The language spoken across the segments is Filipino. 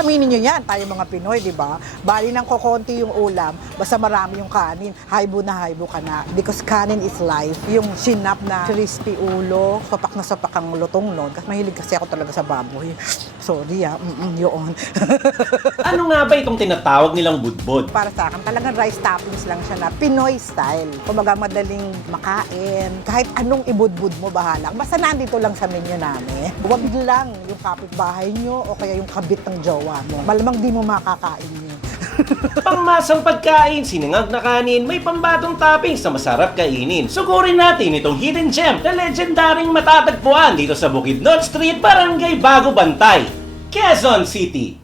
Aaminin nyo yan, tayo mga Pinoy, di ba? Bali ng kokonti yung ulam, basta marami yung kanin. Haibo na haibo ka na. Because kanin is life. Yung sinap na crispy ulo, sapak na sapak ang lutong nun. Kasi mahilig kasi ako talaga sa baboy. Sorry ah, mm yun. Ano nga ba itong tinatawag nilang budbod? Para sa akin, talagang rice toppings lang siya na Pinoy style. Kumbaga madaling makain. Kahit anong ibudbud mo, bahala. Basta nandito lang sa menu namin. Huwag lang yung kapitbahay nyo o kaya yung kabit ng jowa mo. Malamang di mo makakain yun. Pangmasang pagkain, sinangag na kanin, may pambatong toppings na masarap kainin. Sugurin natin itong hidden gem na legendaring matatagpuan dito sa Bukidnon Street, Barangay Bago Bantay, Quezon City.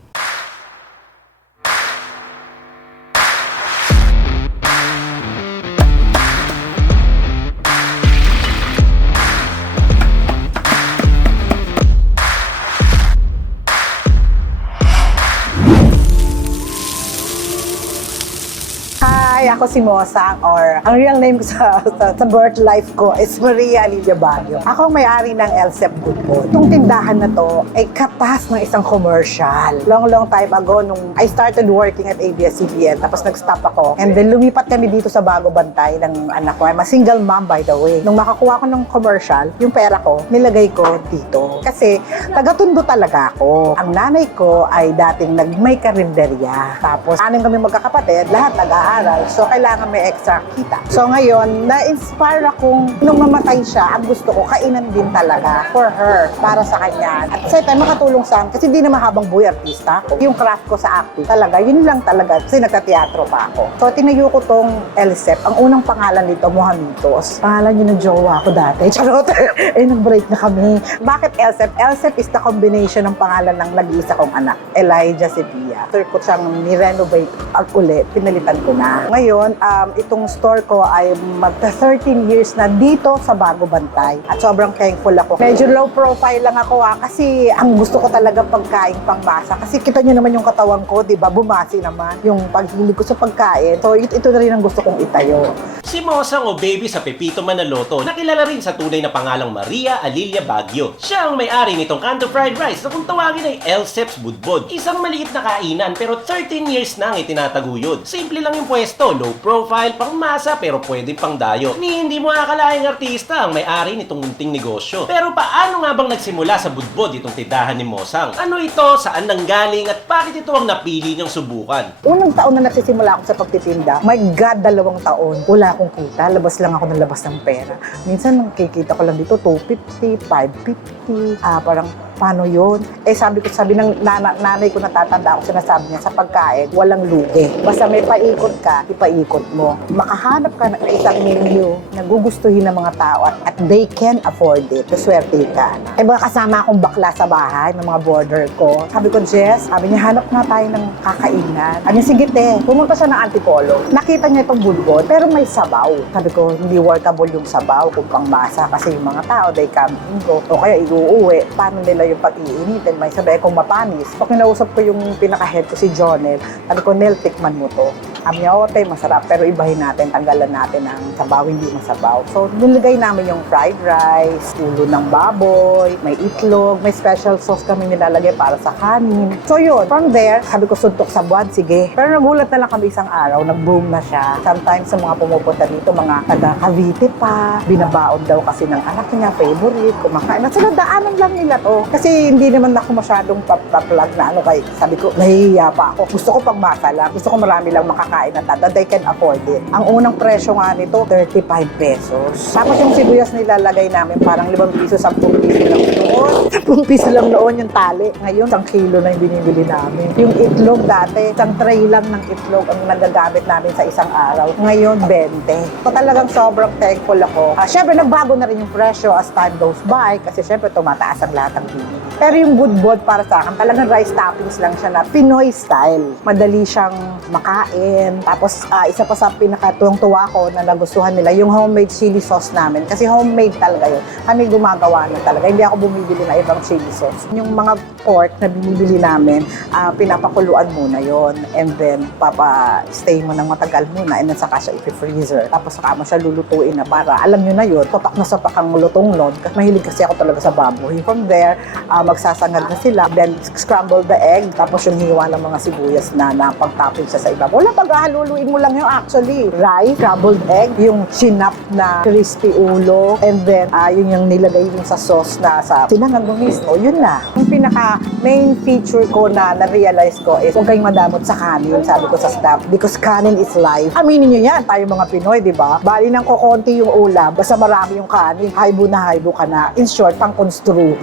Ako si Mosang or ang real name ko sa, sa, sa birth life ko is Maria Lilia Baguio. Ako ang may-ari ng Elsep Budbud. Itong tindahan na to ay katas ng isang commercial. Long, long time ago nung I started working at ABS-CBN tapos nag-stop ako and then lumipat kami dito sa Bago Bantay ng anak ko. I'm a single mom by the way. Nung makakuha ko ng commercial, yung pera ko, nilagay ko dito. Kasi taga-tundo talaga ako. Ang nanay ko ay dating nag-may karinderya. Tapos anim kami magkakapatid, lahat nag-aaral. So, kailangan may extra kita. So, ngayon, na-inspire akong nung mamatay siya, ang gusto ko, kainan din talaga for her, para sa kanya. At sa time, makatulong sa kasi hindi na mahabang buhay artista. Yung craft ko sa acting, talaga, yun lang talaga, kasi nagka-teatro pa ako. So, tinayo ko tong LSEP. Ang unang pangalan nito, Mohamitos. Pangalan yun ng jowa ko dati. Charot! eh, nag-break na kami. Bakit LSEP? LSEP is the combination ng pangalan ng nag-iisa kong anak, Elijah Sevilla. After ko siyang ni-renovate ag uli, pinalitan ko na. Ngayon, um, itong store ko ay magta 13 years na dito sa Bago Bantay. At sobrang thankful ako. Medyo low profile lang ako ha, kasi ang gusto ko talaga pagkain pangmasa. Kasi kita nyo naman yung katawan ko, di ba? Bumasi naman yung paghilig ko sa pagkain. So, ito, ito na rin ang gusto kong itayo. Si Mosang o Baby sa Pepito Manaloto, nakilala rin sa tunay na pangalang Maria Alilia Baguio. Siya ang may-ari nitong Canto Fried Rice na kung tawagin ay Elseps Budbod. Isang maliit na kainan pero 13 years na ang itinataguyod. Simple lang yung pwesto, low profile, pangmasa pero pwede pang dayo. Ni hindi mo akalaing artista ang may-ari nitong munting negosyo. Pero paano nga bang nagsimula sa Budbod itong tindahan ni Mosang? Ano ito, saan nanggaling at bakit ito ang napili niyang subukan? Unang taon na nagsisimula ako sa pagtitinda, my God, dalawang taon, wala akong kita. Labas lang ako ng labas ng pera. Minsan, nakikita ko lang dito, 250, 550, ah, parang paano yun? Eh sabi ko, sabi ng nana, nanay ko natatanda ako, sinasabi niya, sa pagkain, walang lugi. Basta may paikot ka, ipaikot mo. Makahanap ka ng isang menu na gugustuhin ng mga tao at, at they can afford it. Swerte ka. Eh mga kasama akong bakla sa bahay, ng mga border ko. Sabi ko, Jess, sabi niya, hanap nga tayo ng kakainan. Niya, sige te, pumunta siya ng Antipolo. Nakita niya itong bulbol, pero may sabaw. Sabi ko, hindi workable yung sabaw kung pangmasa kasi yung mga tao, they come and go. O kaya iuuwi, paano nila yung pag-iinitin? May sabi kung mapanis. Pag kinausap ko yung pinaka-head ko si Jonel, sabi ko, Nel, tikman mo to. Sabi niya, ote, masarap, pero ibahin natin, tanggalan natin ang sabaw, hindi masabaw. So, nilagay namin yung fried rice, ulo ng baboy, may itlog, may special sauce kami nilalagay para sa kanin. So, yun. From there, sabi ko, suntok sa buwan, sige. Pero nagulat na lang kami isang araw, nag-boom na siya. Sometimes, sa mga pumupunta dito, mga taga Cavite pa, binabaon daw kasi ng anak niya, favorite, kumakain. At sila, daanan lang nila to. Kasi hindi naman ako masyadong pap-plug na ano kay, sabi ko, nahihiya pa ako. Gusto ko pagmasa lang. Gusto ko marami lang makakain na tada. They can afford it. Ang unang presyo nga nito, 35 pesos. Tapos yung sibuyas nilalagay namin, parang 5 piso, 10 piso lang noon. 10 piso lang noon yung tali. Ngayon, 1 kilo na yung binibili namin. Yung itlog dati, isang tray lang ng itlog ang nagagamit namin sa isang araw. Ngayon, 20. So talagang sobrang thankful ako. Ah, Siyempre, nagbago na rin yung presyo as time goes by kasi syempre tumataas ang lahat ng bilihin. Pero yung budbod para sa akin, talagang rice toppings lang siya na Pinoy style. Madali siyang makain. Tapos, ah, isa pa sa pinakatuwang-tuwa ko na nagustuhan nila, yung homemade chili sauce namin. Kasi homemade talaga yun. Kami gumagawa na talaga. Hindi ako bumibili na ibang chili sauce. Yung mga pork na binibili namin, ah, pinapakuluan muna yon and then papa-stay mo ng matagal muna and then saka siya ipi-freezer. Tapos saka mo siya lulutuin na para, alam nyo na yun, papak na sapak ang lutong. Kasi Mahilig kasi ako talaga sa baboy. From there, ah, magsasangag na sila. Then scramble the egg. Tapos yung hiwa ng mga sibuyas na napag-topping siya sa iba. Wala pag-ahaluluin mo lang yung actually. Rice, scrambled egg, yung chinap na crispy ulo, and then ah, yun yung nilagay mo sa sauce na sa sinangag mo mismo. Yun na. Yung pinaka main feature ko na na-realize ko is huwag kayong madamot sa kanin, sabi ko sa staff. Because kanin is life. Aminin nyo yan, tayo mga Pinoy, di ba? Bali ng kukonti yung ulam, basta marami yung kanin, haibo na haibo ka na. In short, pang construe.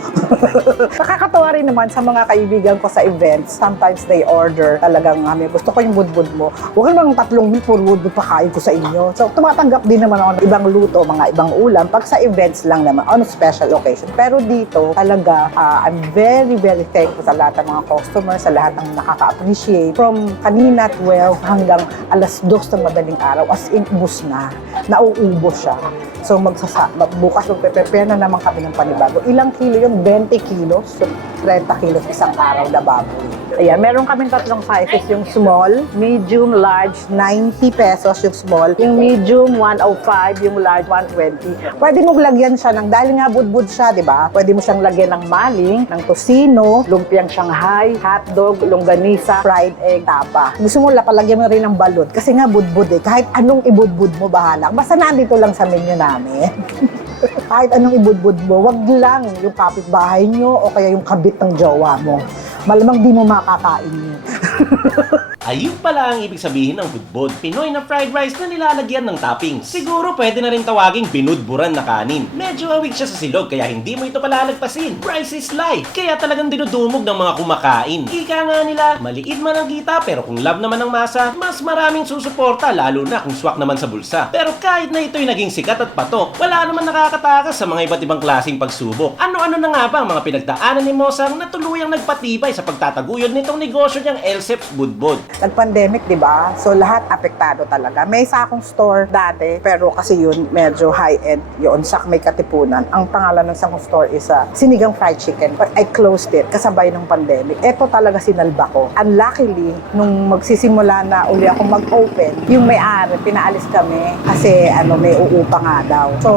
Nakakatawa rin naman sa mga kaibigan ko sa events. Sometimes they order talagang kami. Gusto ko yung budbud mo. Huwag naman tatlong meal, puro budbud pakain ko sa inyo. So, tumatanggap din naman ako ng ibang luto, mga ibang ulam. Pag sa events lang naman, on special occasion. Pero dito, talaga, ah, I'm very, very thankful sa lahat ng mga customers, sa lahat ng nakaka-appreciate. From kanina 12 hanggang alas 2 ng madaling araw, as in, ubus na. Nauubos siya. So, magsasa bukas magpe-prepare na naman kami ng panibago. Ilang kilo yun? 20 So, 30 kilos isang araw na baboy. Ayan, meron kaming tatlong sizes. Yung small, medium, large, 90 pesos yung small. Yung medium, 105. Yung large, 120. Pwede mo lagyan siya ng, dahil nga budbud siya, di ba? Pwede mo siyang lagyan ng maling, ng tosino, lumpiang Shanghai, hotdog, longganisa, fried egg, tapa. Gusto mo lapalagyan mo rin ng balot kasi nga budbud eh. Kahit anong ibudbud mo, bahala. Basta nandito lang sa menu namin. Kahit anong ibudbud mo, wag lang yung kapitbahay nyo o kaya yung kabit ng jowa mo. Malamang di mo makakain yun. Ayun pala ang ibig sabihin ng budbod. Pinoy na fried rice na nilalagyan ng toppings. Siguro pwede na rin tawaging binudburan na kanin. Medyo awig siya sa silog kaya hindi mo ito palalagpasin. Rice is life. Kaya talagang dinudumog ng mga kumakain. Ika nga nila, maliit man ang kita pero kung love naman ang masa, mas maraming susuporta lalo na kung swak naman sa bulsa. Pero kahit na ito'y naging sikat at patok, wala naman nakakatakas sa mga iba't ibang klaseng pagsubok. Ano-ano na nga ba ang mga pinagdaanan ni Mosang na tuluyang nagpatibay sa pagtataguyod nitong negosyo niyang Elseps Budbod. Nag-pandemic, di ba? So, lahat apektado talaga. May isa akong store dati, pero kasi yun, medyo high-end yun. Sa may katipunan. Ang pangalan ng isang store is uh, Sinigang Fried Chicken. But I closed it kasabay ng pandemic. Ito talaga sinalba ko. Unluckily, nung magsisimula na uli ako mag-open, yung may-ari, pinaalis kami kasi ano, may uupa nga daw. So,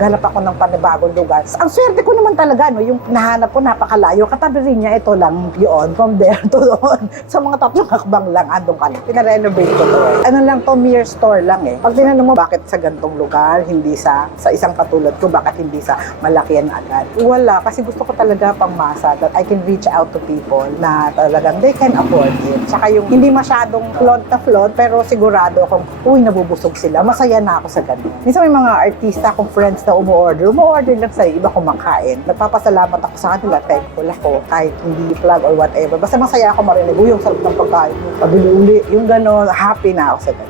naghanap ako ng panibagong lugar. Ang swerte ko naman talaga, no, yung nahanap ko napakalayo. Katabi rin niya, ito lang yun, from there to doon. Sa mga tatlong hakbang lang, andong ka lang. Pinarenovate ko to. Ano lang to, mere store lang eh. Pag tinanong mo, bakit sa gantong lugar, hindi sa sa isang katulad ko, bakit hindi sa malakihan agad? Wala, kasi gusto ko talaga pang masa that I can reach out to people na talagang they can afford it. Tsaka yung hindi masyadong flaunt na flaunt, pero sigurado akong, uy, nabubusog sila. Masaya na ako sa ganun. Minsan may mga artista akong friends na umu-order, umu-order lang sa iba kumakain. Nagpapasalamat ako sa kanila, thankful ako, kahit hindi plug or whatever. Basta masaya ako marinig, yung sarap ng pagkain pabili uli, yung gano'n, happy na ako sa ganun.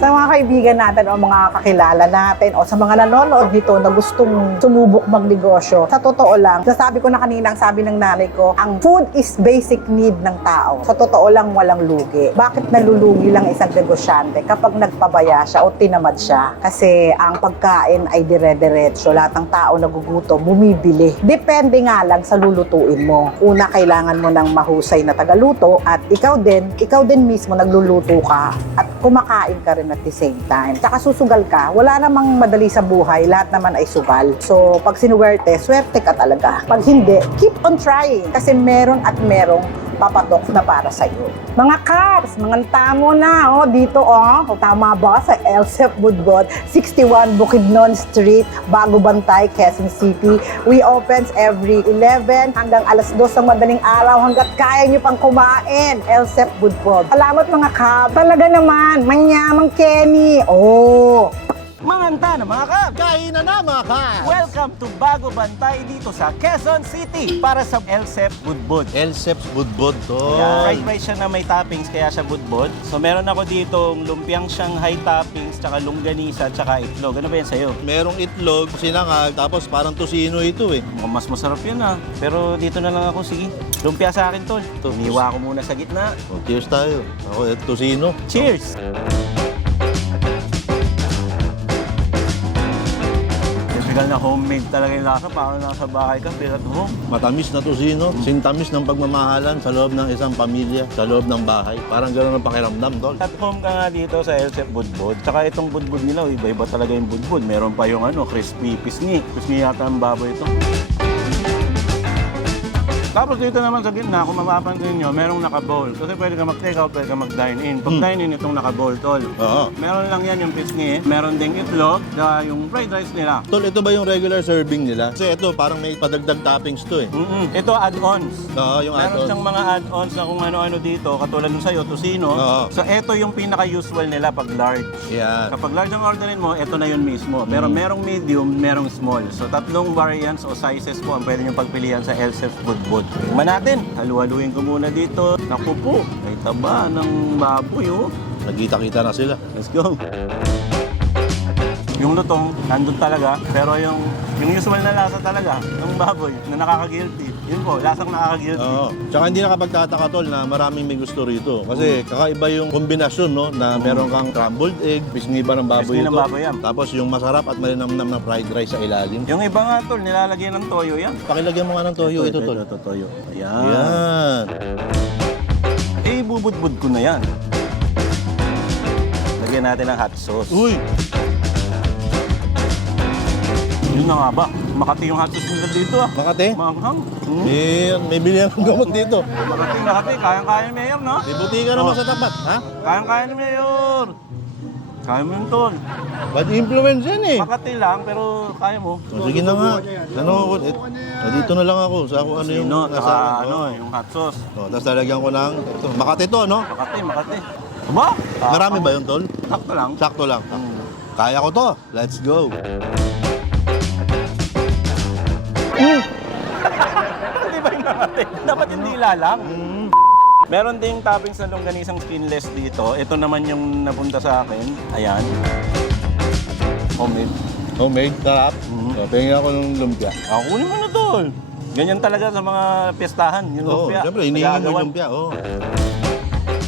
Sa mga kaibigan natin o mga kakilala natin o sa mga nanonood nito na gustong sumubok magnegosyo, sa totoo lang, sasabi ko na kanina, ang sabi ng nanay ko, ang food is basic need ng tao. Sa totoo lang, walang lugi. Bakit nalulugi lang isang negosyante kapag nagpabaya siya o tinamad siya? Kasi ang pagkain ay dire-diretso. Lahat ng tao nagugutom, bumibili. Depende nga lang sa lulutuin mo. Una, kailangan mo ng mahusay na tagaluto at ikaw din, ikaw din mismo nagluluto ka at kumakain ka rin at the same time. Tsaka susugal ka, wala namang madali sa buhay, lahat naman ay sugal. So, pag sinuwerte, swerte ka talaga. Pag hindi, keep on trying kasi meron at merong papatok na para sa iyo. Mga cars, mga tamo na, oh, dito, oh, tama ba sa Elsep Budbod, 61 Bukidnon Street, Bago Bantay, Quezon City. We opens every 11 hanggang alas 2 ng madaling araw hanggat kaya nyo pang kumain. Elsep Budbod. Salamat mga kap. Talaga naman, manyamang Kenny. Oh, Manganta na mga kab! Kainan na mga ka! Welcome to Bago Bantay dito sa Quezon City para sa Elsep Budbud. Elseps Budbud to. Yeah, fried rice siya na may toppings kaya siya budbud. So meron ako dito lumpiang Shanghai toppings, tsaka longganisa, tsaka itlog. Ano ba yan sa'yo? Merong itlog, sinangag, tapos parang tosino ito eh. Mukhang mas masarap yun ah. Pero dito na lang ako, sige. Lumpia sa akin tol. Tumiwa ko muna sa gitna. O, cheers tayo. Ako, eh, tosino. Cheers! Typical na homemade talaga yung lasa. Parang nasa bahay ka, pero at home. Matamis na tosino, sintamis ng pagmamahalan sa loob ng isang pamilya, sa loob ng bahay. Parang gano'n ang pakiramdam, tol. At home ka nga dito sa LCF Budbud. Tsaka itong budbud nila, iba-iba talaga yung budbud. Meron pa yung ano, crispy pisngi. Pisngi yata ang baboy ito. Tapos dito naman sa gitna, kung mapapansin nyo, merong naka-bowl. Kasi pwede ka mag-take out, pwede ka mag-dine-in. Pag dine-in, itong naka-bowl, tol. Oo. Meron lang yan yung pisngi, meron ding itlog, saka yung fried rice nila. Tol, ito ba yung regular serving nila? Kasi ito, parang may padagdag toppings to eh. Mm-mm. Ito add-ons. Oo, yung Meron add-on. siyang mga add-ons na kung ano-ano dito, katulad nung sa'yo, tosino. Oo. So, ito yung pinaka-usual nila pag large. Yan. Kapag large ang orderin mo, ito na yun mismo. Pero Mm. merong medium, merong small. So, tatlong variants o sizes po ang pwede nyo pagpilian sa LSF Budbud. Tingnan natin. Halu-haluin ko muna dito. Naku po, may taba ng baboy, oh. Nagkita-kita na sila. Let's go. Yung lutong, nandun talaga. Pero yung, yung usual na lasa talaga ng baboy na nakaka-guilty. Yun po, lasang nakaka-guilty. Oo. Tsaka hindi nakapagtataka tol na maraming may gusto rito. Kasi kakaiba yung kombinasyon no na meron kang scrambled egg, pisngi ba ng baboy Pisngi ng ito. baboy yan. Tapos yung masarap at malinamnam na fried rice sa ilalim. Yung iba nga tol, nilalagyan ng toyo yan. Pakilagyan mo nga ng toyo ito, tol. Ito, toyo. Ayan. Yan. Eh, bubudbud ko na yan. Lagyan natin ng hot sauce. Uy! Yun na nga ba? Makati yung hot sauce nila dito ah. Makate? Manghang. Hmm? Eh, may bilihan ng gamot dito. Makati, Makati. Kayang-kaya ni Mayor, no? May butika naman Oh. sa tapat, ha? Kayang-kaya ni Mayor. Kaya mo yun, tol. Bad influence yan eh. Makati lang, pero kaya mo. O, sige na nga. Ano, eh, ah, dito na lang ako sa kung ano yung Sino, nasa ano, Oh. yung hot sauce. Oh, tapos lalagyan ko ng ito. Makate to, no? Makati, Makati. Aba? Marami ba yun, tol? Sakto lang. Sakto lang. Kaya ko to. Let's go. Di ba yung Makati? Dapat hindi lalang. Meron ding toppings na longganisang skinless dito. Ito naman yung napunta sa akin. Ayan. Homemade. Homemade, sarap. Mhm. So, pengen ako ng lumpia. Ako kunin mo na tol. Ganyan talaga sa mga piyestahan, yung Oo, lumpia. siyempre, hinihingi mo yung lumpia. Oo.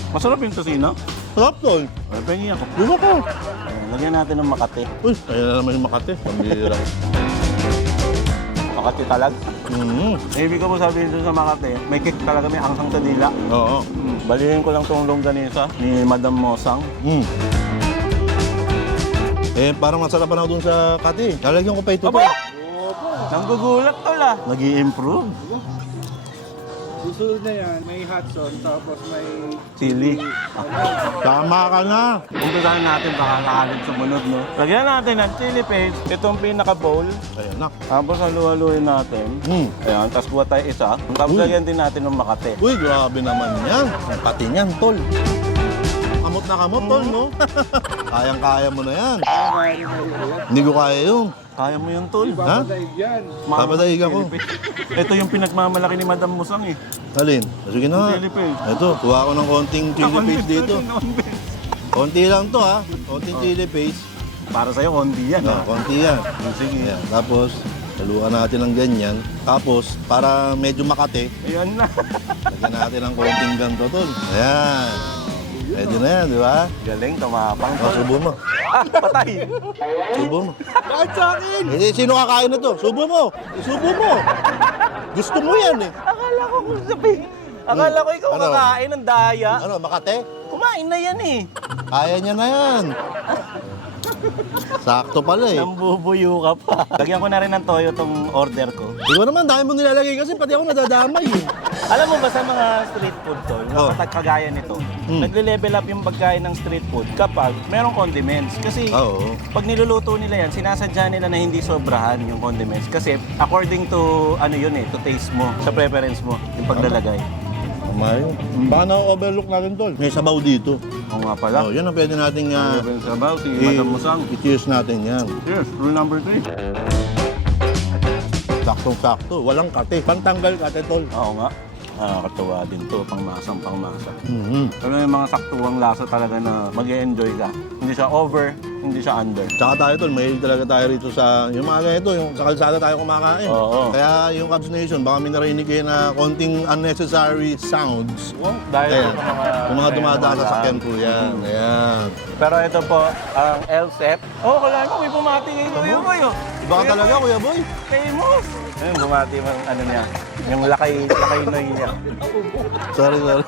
Masarap yung tosino. Sarap, tol. Ay, pengi ako. Gusto ko. Ayan, Lagyan natin ng Makati. Uy, ayun na naman yung Makate. Pambira. Makati talag. Mhm. Ibig ko mo sabihin doon sa Makati, may kick talaga, may angsang sa dila. Oo. Hmm. Balihin ko lang tong longganisa ni Madam Mosang. Mm. Eh, parang masarap pa na dun sa kati. Lalagyan ko pa ito. Aba! Nanggugulat tol ah. nag improve Susunod na yan, may hot sauce, tapos may Chili. Tama ka na. Umpisahan natin baka kahalit sumunod, no? Lagyan natin ng chili paste. Itong pinaka-bowl. Ayan na. Tapos halu-haluin natin. Mm. Ayan, tapos buhat tayo isa. Tapos Uy. lagyan din natin ng makate. Uy, grabe naman yan. Ang pati niyan, tol. Kamot na kamot, tol, no? Kayang-kaya mo na yan. Hindi ko kaya yun. Kaya mo yung tol. Ha? Babadaig yan. Papadaig ako. Ito yung pinagmamalaki ni Madam Musang eh. Alin? Sige na nga. Chili paste. Ito, kuha ko ng konting chili paste dito. Konti lang to, ha? Konting chili paste. Para sa'yo, kondi yan. No, ha? konti yan. Sige. Ayan. Tapos, haluan natin ng ganyan. Tapos, para medyo makate, Ayan na. lagyan natin ng konting ganto, tol. Ayan. Pwede na yan, di ba? Galing, tumapang. O, subo mo. Ah, patay. Subo mo. Kahit sa akin! Eh, sino kakain na to? Subo mo! Subo mo! Gusto mo yan eh. Akala ko kung sabi. Akala ko ikaw Ano? kakain ng daya. Ano, Makate? Kumain na yan eh. Kaya niya na yan. Sakto pala eh. Nambubuyo ka pa. Lagyan ko na rin ng toyo tong order ko. Ikaw naman, dahil mo nilalagay kasi pati ako nadadamay eh. Alam mo ba sa mga street food to, Oh. na kagaya nito, Hmm. nagle-level up yung pagkain ng street food kapag merong condiments. Kasi Oo. pag niluluto nila yan, sinasadya nila na hindi sobrahan yung condiments. Kasi according to, ano yun eh, to taste mo, sa preference mo, yung paglalagay. Tama yun. Baka na-overlook natin tol. May sabaw dito. Oo nga pala. Oh, yan ang pwede nating uh, Level sabaw, si Madam Musang. i-cheers natin yan. Cheers, rule number 3. Saktong-sakto. Walang kate. Pantanggal kate tol. Oo nga. Nakakatuwa din to, pangmasang pangmasa. Mhm. Pero yung mga saktuwang lasa talaga na mag enjoy ka. Hindi siya over, hindi siya under. Tsaka tayo tol, mahilig talaga tayo rito sa yung mga ganito, yung sa kalsada tayo kumakain. Oo. Kaya yung Cubs Nation, baka may narinig kayo na konting unnecessary sounds. Oh, dahil Ayan. sa mga... Yung mga dumadaan sa sakyan po yan. Ayan. Pero ito po, ang LSEP. Oh, kala ko may bumati kay Kuya Boy. oh. Iba ka Kuya talaga, Boy, Kuya Boy. Famous! Ayun, bumati mo ang ano niya. Yung lakay, lakay noy niya. Sorry, sorry.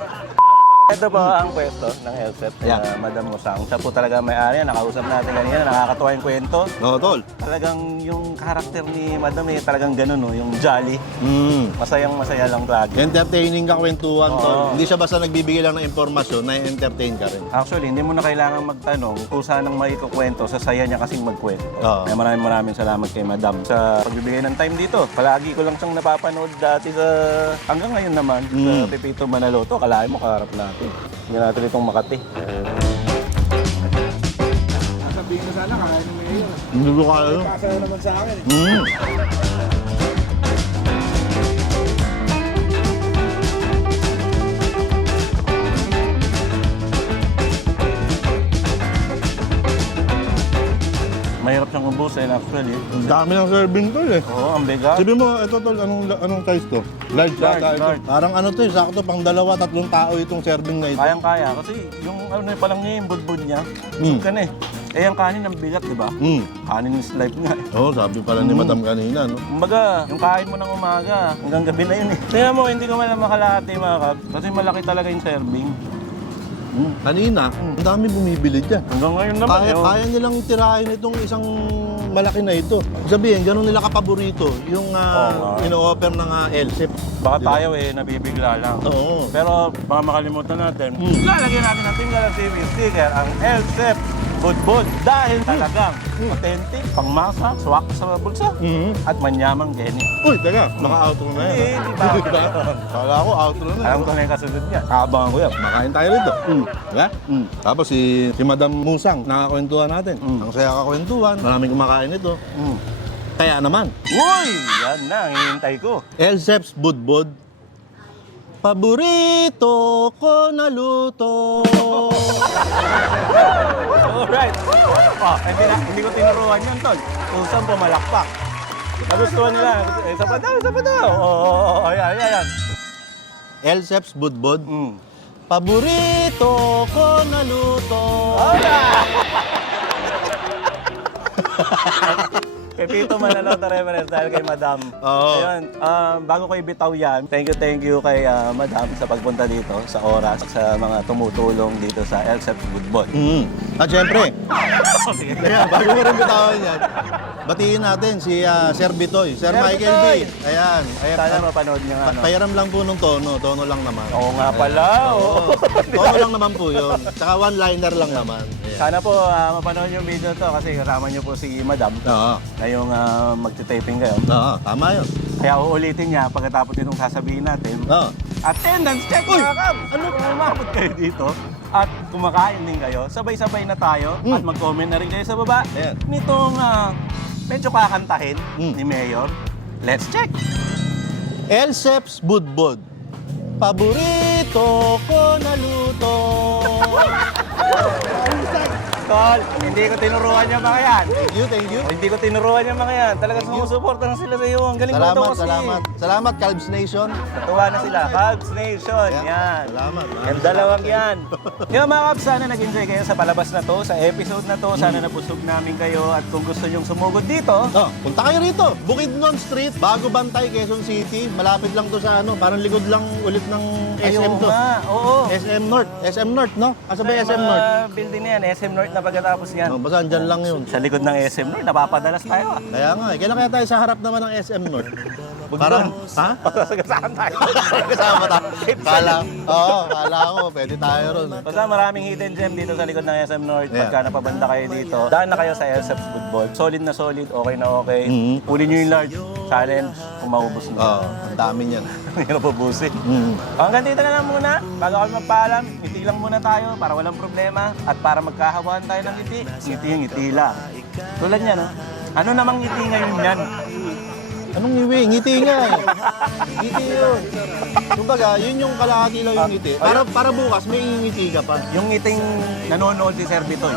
Ito po ang pwesto ng LSEP, Yeah. yeah. Madam Musang. Siya po talaga may-ari. Nakausap natin kanina, nakakatuwa yung kwento. Oo, tol. Talagang yung karakter ni Madam eh, talagang ganun, no? yung jolly. Mm. Masayang masaya lang lagi. Entertaining ka kwentuhan, Oo. tol. Hindi siya basta nagbibigay lang ng impormasyon, na-entertain ka rin. Actually, hindi mo na kailangan magtanong kung saan ang maikukwento. Sa saya niya kasing magkwento. Oo. Kaya maraming maraming salamat kay Madam sa pagbibigay ng time dito. Palagi ko lang siyang napapanood dati sa... Hanggang ngayon naman, sa Mm. Pepito Manaloto. Kalahin mo, kaharap natin. Hindi natin itong Makati. Hindi ko kaya yun. Kasa na naman sa akin eh. Mm. Mahirap siyang ubusin actually. Ang dami ng serving, tol eh. Oo, ang bigat. Sabi mo, ito tol, anong, anong size to? Large, Large, yata ito. large. Parang ano to eh, sakto pang dalawa, tatlong tao itong serving na ito. Kayang-kaya. Kasi yung ano pa lang niya, yung budbud niya, Mm. ka na eh. Eh, ang kanin ang bigat, di ba? Mm. Kanin is life nga eh. Oo, sabi pala ni. Madam kanina, no? Kumbaga, yung kain mo ng umaga, hanggang gabi na yun eh. Tingnan mo, hindi ko man lang makalahati mga kap. Kasi malaki talaga yung serving. Mm. Kanina, ang dami bumibili dyan. Hanggang ngayon naman Kaya, yun. kaya nilang tirahin itong isang malaki na ito. Sabihin, ganun nila kapaborito yung Oo uh, nga. ino-offer ng uh, LSIP. Baka Di ba? tayo eh, nabibigla lang. Oo. Pero baka makalimutan natin, Mm. lalagyan natin ng Team Galang TV sticker, ang LSEP Budbud dahil talagang authentic, pangmasa, swak sa bulsa, Mhm. at manyamang Jenny. Uy, teka, naka-outro na yan. Eh, di ba? Kala ko outro na. Alam ko na yung kasunod niya. Kaabangan ko yan. Makain tayo rito. Mm. Diba? Mm. Tapos si, si Madam Musang, nakakwentuhan natin. Mm. Ang saya kakwentuhan. Maraming kumakain ito. Mm. Kaya naman, Uy! Yan na, ang hinihintay ko. Elseps Budbud, paborito ko na luto. Alright. Oh, hindi, na, hindi ko tinuruan yun, Tol. Usang pumalakpak. Nagustuhan nila. Eh, pa daw, pa daw. Oo, oh, oh, oh, ayan, ayan. Elseps Budbud, Mm. paborito ko na luto. Pepito Manalota Reverence dahil kay Madam. Oo. Ayun, um, bago ko ibitaw yan, thank you, thank you kay ah, Madam sa pagpunta dito, sa oras, sa mga tumutulong dito sa LSEP Goodbot. Mm. At syempre, Ayan, bago ko rin bitawan yan, batiin natin si ah, Sir Bitoy, Sir, Sir Michael B. Bitoy! Ayan, ayan. Sana mapanood niyo nga. Pa- No? Payaram lang po nung tono, tono lang naman. Oo nga pala. Oo. Tono lang naman po yun. Tsaka one-liner lang naman. Ayan. Sana po ah, mapanood yung video to kasi kasama niyo po si Madam Oo. na yung uh, magte-taping kayo. Oo, tama yun. Kaya uulitin niya pagkatapos itong sasabihin natin. Oo. Attendance check Uy! mga kab! Ano kung umabot kayo dito at kumakain din kayo, sabay-sabay na tayo Mm. at mag-comment na rin kayo sa baba Ayan. nitong ah, medyo kakantahin Mm. ni Mayor. Let's check! Elseps Budbud. Paborito ko na luto. Thank you. Tol, hindi ko tinuruan yung mga yan. Thank you, thank you. Hindi ko tinuruan yung mga yan. Talagang sumusuporta na sila sa iyo. Ang galing mo ito Salamat, kasi. salamat. Salamat, Calbs Nation. Natuwa na sila. Cubs Nation. Ayan. Yan. Salamat. Yung dalawang yan. Yung mga Cubs, sana nag-enjoy kayo sa palabas na to, sa episode na to. Sana nabusog namin kayo at kung gusto nyong sumugod dito, Oh, punta kayo rito. Bukidnon Street, Bago Bantay, Quezon City. Malapit lang to sa ano, parang likod lang ulit ng SM to. nga, oo. SM North. SM North, no? Kasabay Yung SM mga North. building na yan, SM North na pagkatapos yan. Oh, basta andyan lang yun. Sa likod ng SM North, napapadalas tayo ah. Kaya nga, eh. kailan kaya tayo sa harap naman ng SM North? Parang, ha? Sagasaan tayo. Kasama tayo. Kala, oo, kala ko, pwede tayo ron. Basta maraming hidden gem dito sa likod ng SM North. Yeah. Pagka napabanda kayo dito, daan na kayo sa LSF Football. Solid na solid, okay na okay. Mhm. Kunin nyo yung large challenge kung maubos nyo. Oo, ang dami niyan. Hirap ubusin. Mm. Hanggang dito na lang muna. Bago kami magpaalam, ngiti lang muna tayo para walang problema. At para magkahawahan tayo ng ngiti, ngiti yung ngiti lang. Tulad niya, no? Ano namang ngiti ngayon yan? Anong ngiwi? Ngiti nga eh. Ngiti yun. Kumbaga, yun yung kalahati lang yung ngiti. Para, para bukas, may ngiti ka pa. Yung ngiting nanonood si Sir Bitoy.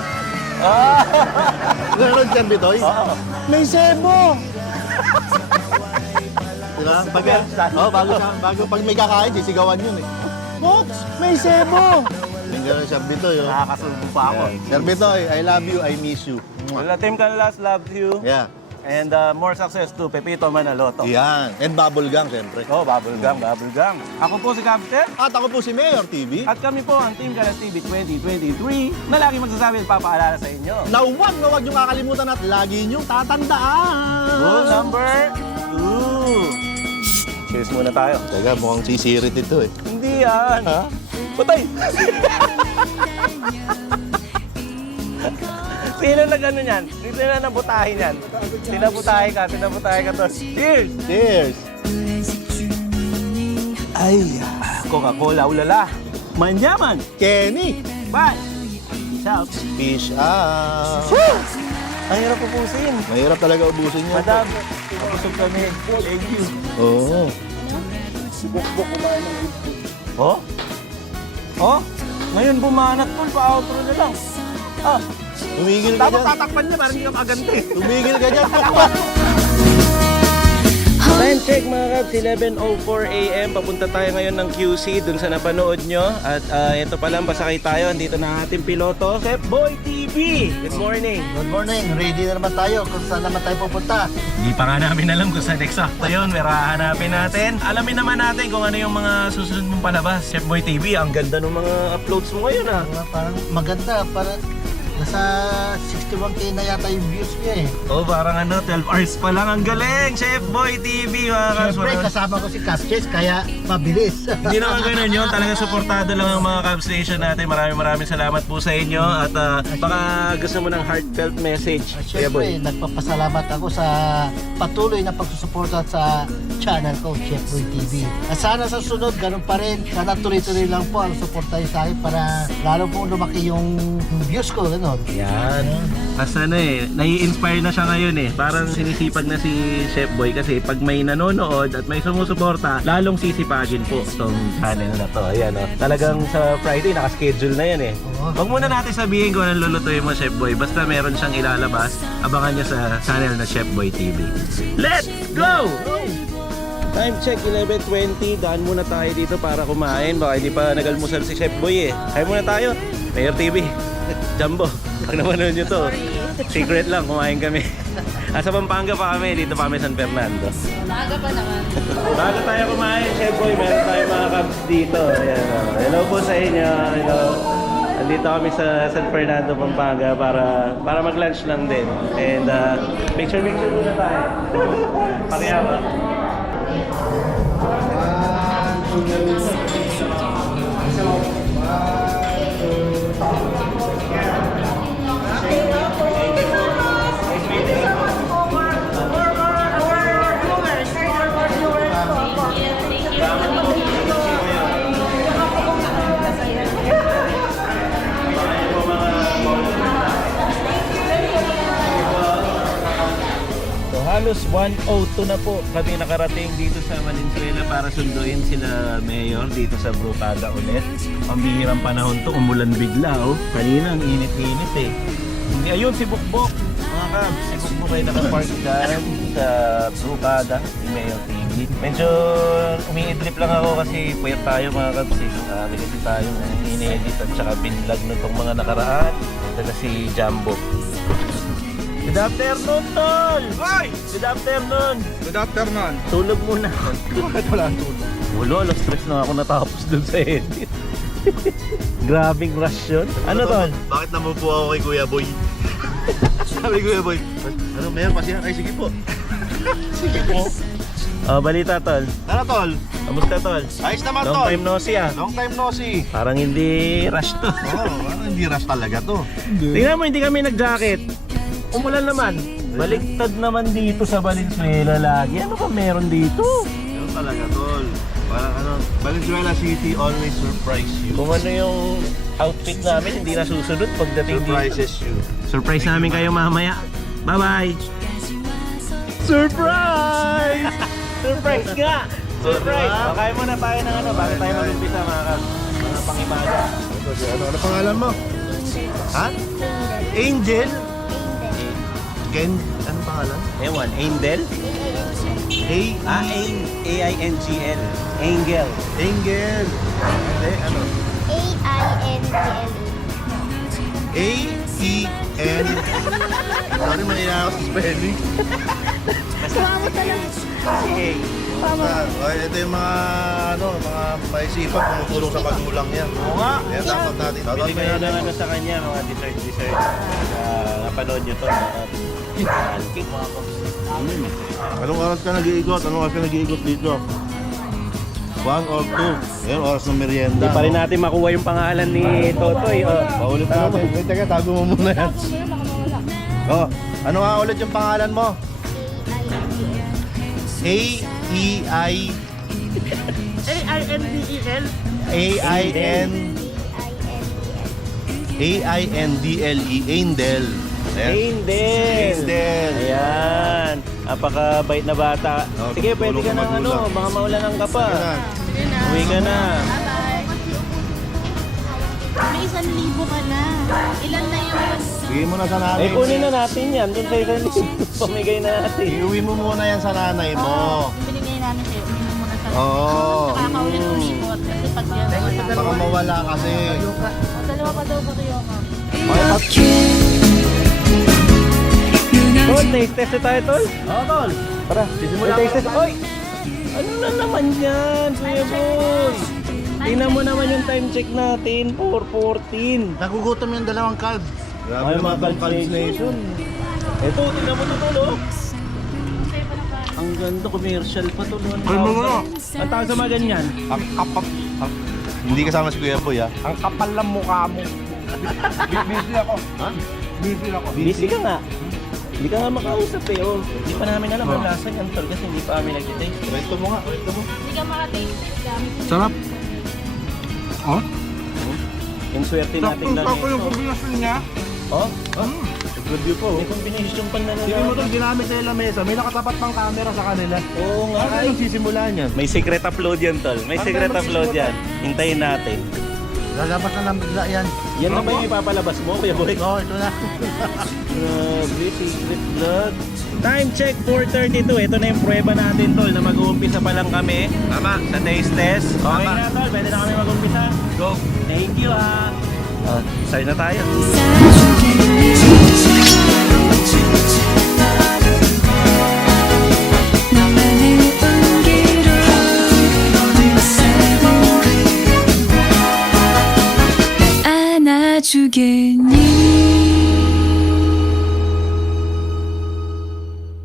Nanonood ka, Bitoy? Oo. May sebo! diba? Pag, oh, bago, bago pag may kakain, sisigawan yun eh. Box, may sebo! Gano'n siya, Bitoy. Oh. Nakakasulbo pa ako. Sir Bitoy, I love you, I miss you. Well, Team Canlas loves you. Yeah. And uh, more success to Pepito Manaloto. Yan. And bubble gum, siyempre. Oh, bubble gum, bubble gum. Ako po si Captain. At ako po si Mayor TV. At kami po ang Team Galas TV 2023 na lagi magsasabi at papaalala sa inyo. na huwag na huwag niyong kakalimutan at lagi niyong tatandaan. Rule number 2. Cheers muna tayo. Teka, mukhang sisirit ito eh. Hindi yan. Ha? Patay! Sino na gano'n yan? Sino na nabutahin yan? Sinabutahin ka, sinabutahin ka to. Cheers! Cheers! Ay, Coca-Cola, ulala. Manyaman! Kenny! Bye! Peace out. Fish out! Ang hirap pupusin. Mahirap talaga ubusin niya. Madam, kapusog kami. Thank you. Oo. Oh? Oh? Ngayon bumanat tol, pa-outro na lang. Ah, Tumigil ka tapos dyan. tatakpan niya, parang hindi ka maganti. Tumigil ka dyan. Time check mga Kabs, 11.04 a.m. Papunta tayo ngayon ng QC dun sa napanood nyo. At ah, ito pa lang, pasakay tayo. Andito na ang ating piloto, Chef Boy TV. Good morning. Good morning. Ready na naman tayo kung saan naman tayo pupunta. Hindi pa nga namin alam kung saan eksakto yun. Pero hahanapin natin. Alamin naman natin kung ano yung mga susunod mong palabas. Chef Boy TV, ang ganda ng mga uploads mo ngayon ah. Mga Parang maganda. Parang nasa 61k na yata yung views niya eh. Oh, parang ano, 12 hours pa lang. Ang galing! Chef Boy TV, mga Kabs. Siyempre, kasama ko si Capches, kaya mabilis. Hindi naman ganun yun. Talaga suportado lang ang mga Cab Station natin. Maraming maraming salamat po sa inyo. At ah, baka gusto mo ng heartfelt message. Kuya Boy. Siyempre, nagpapasalamat ako sa patuloy na pagsusuporta sa channel ko, Chef Boy TV. At sana sa sunod, ganun pa rin. Sana tuloy-tuloy lang po ang suporta sa akin para lalo po lumaki yung views ko. Ganun. Yan. Kasi ano eh, nai-inspire na siya ngayon eh. Parang sinisipag na si Chef Boy kasi pag may nanonood at may sumusuporta, lalong sisipagin po itong channel na to. Ayan oh. Talagang sa Friday, nakaschedule na yan eh. Huwag muna natin sabihin kung anong lulutuin mo, Chef Boy. Basta meron siyang ilalabas, abangan niya sa channel na Chef Boy TV. Let's go! Time check, 11.20. Daan muna tayo dito para kumain. Baka hindi pa nagalmusal si Chef Boy eh. Kaya muna tayo. Mayor TV. Jumbo. Pag napanood nyo to, secret lang, kumain kami. Ah, sa Pampanga pa kami, dito pa kami San Fernando. Maaga pa naman. Bago tayo kumain, Chef Boy, meron tayo mga cabs dito. Ayan, oh. Hello po sa inyo. Hello. Andito kami sa San Fernando, Pampanga para para mag-lunch lang din. And uh, picture picture muna tayo. Pakiyama. So halos 102 na po kami nakarating dito sa Valenzuela para sunduin sila Mayor dito sa Brocada ulit. Ang bihirang panahon to, umulan bigla oh. Kanina ang init-init eh. Hindi, ayun si Bukbok. Mga kabs, si Bukbok ay nakapark dyan sa Brocada ni Mayor TV. Medyo umiidlip lang ako kasi puyat tayo mga kabs eh. Marami kasi tayong in-edit at saka binlag nitong mga nakaraan. Na si Jumbo. Good afternoon, Tol! Hoy! Good afternoon! Good afternoon. Tulog muna. Bakit wala tulog? Wala, alas stress na ako natapos dun sa edit. Grabing rush yun. Ano, Tol? Bakit naman po ako kay Kuya Boy? Sabi Kuya Boy, ano Mayor, pasihan? Ay, sige po. sige po. Oh, balita, Tol. Ano, Tol? Kamusta, Tol? Ayos naman, Long Tol. time no see, ah. Long time no see. Parang hindi rush to. Oo, oh, ano, hindi rush talaga to. Tingnan mo, hindi kami nag-jacket. Umulan naman. Baliktad naman dito sa Valenzuela lagi. Ano ba meron dito? Ganun talaga, Tol. Parang ano, Valenzuela City always surprise you. Kung ano yung outfit namin, hindi na susunod pagdating dito. Surprises you. Surprise namin kayo mamaya. Bye-bye! Surprise! Surprise nga! Surprise! Diba? Pakain muna tayo ng ano, bago tayo mag-umpisa mga kas. Mga pangimaga. Ano, ano pangalan mo? Ha? Angel? Ken, ano pangalan? Ewan, Angel? A, Ah, A- A-I-N-G-L. Angel. Angel. Hindi, ano? A-I-N-T-L-E. A-E-N. Sorry, manila ako sa spelling. Sumama talaga. Basta, okay, ito yung mga, ano, mga maisipan tumutulong sa magulang niya. Oo nga. Kaya dapat natin. Dapat Bili kayo ng ano sa kanya, mga dessert, dessert. Uh, napanood nyo to, mga pancake. Anong oras ka nag-iikot? Anong oras ka nag-iikot dito? One or two. Ngayon, oras ng merienda. Hindi pa rin natin makuha yung pangalan ni Totoy. Oh. Paulit natin. Wait, teka, tago mo muna yan. Oh, ano nga ulit yung pangalan mo? A-E-I... A-I-N-D-E-L? A-I-N... A-I-N-D-L-E. Angel. Ayan. Angel. Angel. Ayan. Napakabait na bata. Oh, Sige, pwede ka ng ano, magulang. baka maulanan ka pa. Ayan. Uwi ka na. May isang libo ka na. Ilan na yung Bigay mo na sa nanay Eh, kunin na natin yan. Doon sa isang libo. Pamigay na natin. Iuwi mo muna yan sa nanay mo. binigay namin sa'yo? Hindi mo na sa Oo. Nakakaulit ng libot. Kasi pag yan, Baka mawala kasi. dalawa pa daw ba kayo ka? Tol, taste test na tayo, Tol. Oo, tol. Tara, Sisimula taste ko. test. Oy! Ano na naman yan, Kuya Boy? Tingnan mo naman yung time check natin, 4.14. Nagugutom yung dalawang kalb. Grabe Ay, mga Nation. Ito, tingnan mo ito, Tol, oh. Ang ganda, commercial pa, Tol. Ano Ay, mga nga. Ang tawag sa mga ganyan? Ang kapap... Hindi kasama si Kuya Boy, ah. Ang kapal ng mukha mo. Busy ako. Ha? Busy ako. Busy ka nga. Hindi ka nga makausap eh, oh. Hindi pa namin alam ang lasa niyan, Tol, kasi hindi pa kami nag-taste. Resto mo nga, resto mo. Hindi ka makataste gamit. Sarap. Oh? Yung swerte natin lang Sakto yung ito. kombinasyon niya. Oh, Good view po. may combination pa na Tingnan mo itong ginamit nila sa mesa. May nakatapat pang camera sa kanila. Oo nga. Ano yung sisimulan yan? May secret upload yan, Tol. May Ano secret upload yan. Hintayin natin. Lalabas na lang bigla yan. Yan na ba yung ipapalabas mo, Kuya Boy? Oo, ito na. Grabe, secret vlog. Time check, 4.32. Ito na yung prueba natin, Tol, na mag-uumpisa pa lang kami. Tama. Sa taste test. Okay na, Tol. Pwede na kami mag-uumpisa. Go. Thank you, ha. Oh, start na tayo. 안아주겠니